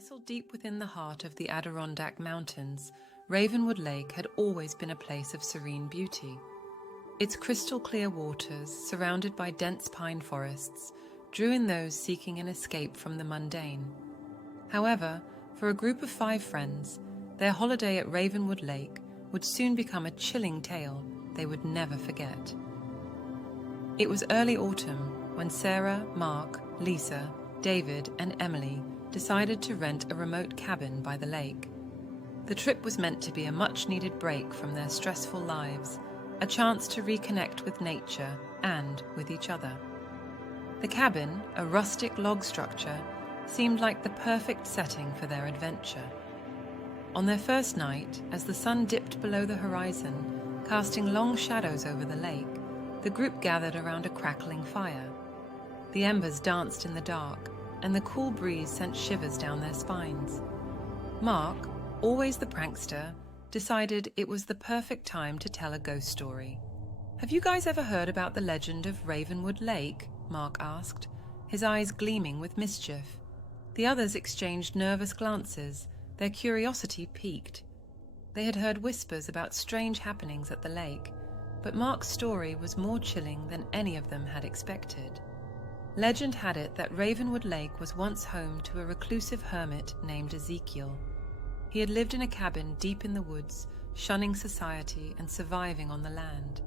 Nestled deep within the heart of the Adirondack Mountains, Ravenwood Lake had always been a place of serene beauty. Its crystal-clear waters, surrounded by dense pine forests, drew in those seeking an escape from the mundane. However, for a group of 5 friends, their holiday at Ravenwood Lake would soon become a chilling tale they would never forget. It was early autumn when Sarah, Mark, Lisa, David, and Emily decided to rent a remote cabin by the lake. The trip was meant to be a much-needed break from their stressful lives, a chance to reconnect with nature and with each other. The cabin, a rustic log structure, seemed like the perfect setting for their adventure. On their first night, as the sun dipped below the horizon, casting long shadows over the lake, the group gathered around a crackling fire. The embers danced in the dark, and the cool breeze sent shivers down their spines. Mark, always the prankster, decided it was the perfect time to tell a ghost story. "Have you guys ever heard about the legend of Ravenwood Lake?" Mark asked, his eyes gleaming with mischief. The others exchanged nervous glances, their curiosity piqued. They had heard whispers about strange happenings at the lake, but Mark's story was more chilling than any of them had expected. Legend had it that Ravenwood Lake was once home to a reclusive hermit named Ezekiel. He had lived in a cabin deep in the woods, shunning society and surviving on the land.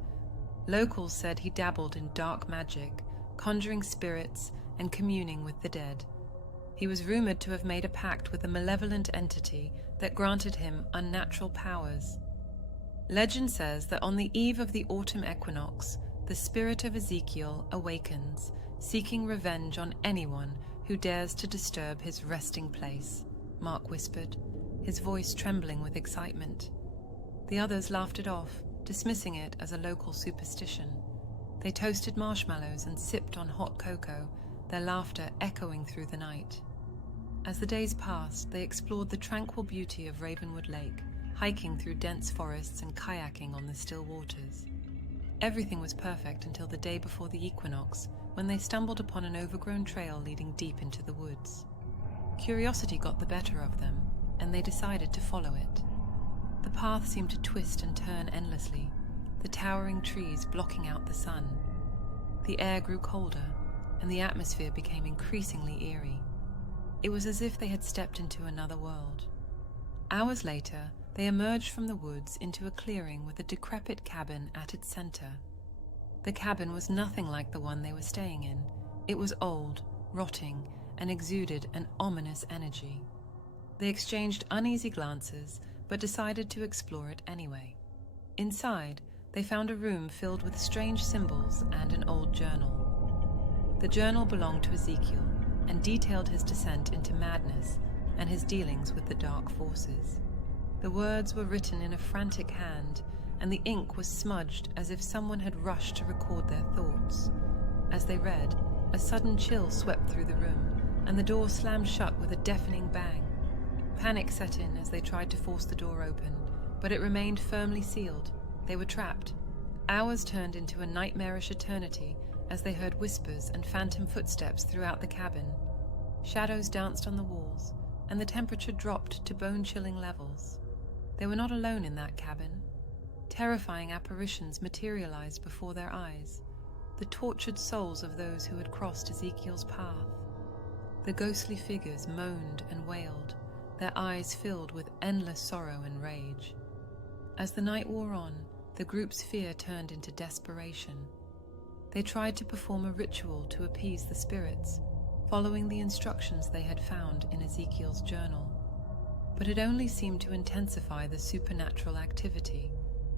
Locals said he dabbled in dark magic, conjuring spirits and communing with the dead. He was rumored to have made a pact with a malevolent entity that granted him unnatural powers. Legend says that on the eve of the autumn equinox, the spirit of Ezekiel awakens, seeking revenge on anyone who dares to disturb his resting place, Mark whispered, his voice trembling with excitement. The others laughed it off, dismissing it as a local superstition. They toasted marshmallows and sipped on hot cocoa, their laughter echoing through the night. As the days passed, they explored the tranquil beauty of Ravenwood Lake, hiking through dense forests and kayaking on the still waters. Everything was perfect until the day before the equinox, when they stumbled upon an overgrown trail leading deep into the woods. Curiosity got the better of them, and they decided to follow it. The path seemed to twist and turn endlessly, the towering trees blocking out the sun. The air grew colder, and the atmosphere became increasingly eerie. It was as if they had stepped into another world. Hours later, they emerged from the woods into a clearing with a decrepit cabin at its center. The cabin was nothing like the one they were staying in. It was old, rotting, and exuded an ominous energy. They exchanged uneasy glances, but decided to explore it anyway. Inside, they found a room filled with strange symbols and an old journal. The journal belonged to Ezekiel and detailed his descent into madness and his dealings with the dark forces. The words were written in a frantic hand, and the ink was smudged as if someone had rushed to record their thoughts. As they read, a sudden chill swept through the room, and the door slammed shut with a deafening bang. Panic set in as they tried to force the door open, but it remained firmly sealed. They were trapped. Hours turned into a nightmarish eternity as they heard whispers and phantom footsteps throughout the cabin. Shadows danced on the walls, and the temperature dropped to bone-chilling levels. They were not alone in that cabin. Terrifying apparitions materialized before their eyes, the tortured souls of those who had crossed Ezekiel's path. The ghostly figures moaned and wailed, their eyes filled with endless sorrow and rage. As the night wore on, the group's fear turned into desperation. They tried to perform a ritual to appease the spirits, following the instructions they had found in Ezekiel's journal. But it only seemed to intensify the supernatural activity.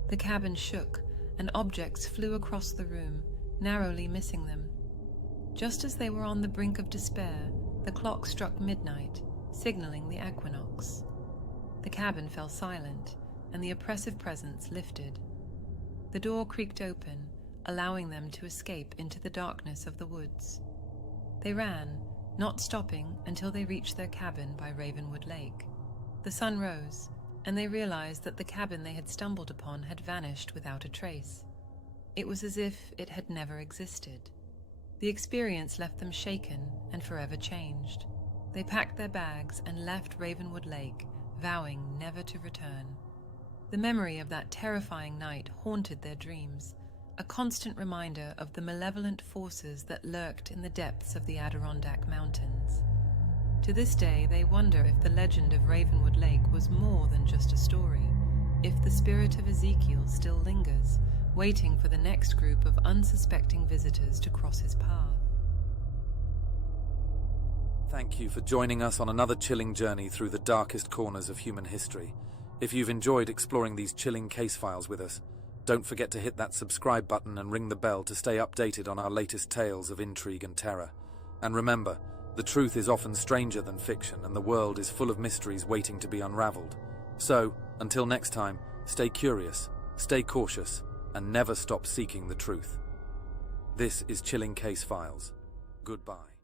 The cabin shook, and objects flew across the room, narrowly missing them. Just as they were on the brink of despair, the clock struck midnight, signaling the equinox. The cabin fell silent, and the oppressive presence lifted. The door creaked open, allowing them to escape into the darkness of the woods. They ran, not stopping until they reached their cabin by Ravenwood Lake. The sun rose, and they realized that the cabin they had stumbled upon had vanished without a trace. It was as if it had never existed. The experience left them shaken and forever changed. They packed their bags and left Ravenwood Lake, vowing never to return. The memory of that terrifying night haunted their dreams, a constant reminder of the malevolent forces that lurked in the depths of the Adirondack Mountains. To this day, they wonder if the legend of Ravenwood Lake was more than just a story, if the spirit of Ezekiel still lingers, waiting for the next group of unsuspecting visitors to cross his path. Thank you for joining us on another chilling journey through the darkest corners of human history. If you've enjoyed exploring these chilling case files with us, don't forget to hit that subscribe button and ring the bell to stay updated on our latest tales of intrigue and terror. And remember, the truth is often stranger than fiction, and the world is full of mysteries waiting to be unraveled. So, until next time, stay curious, stay cautious, and never stop seeking the truth. This is Chilling Case Files. Goodbye.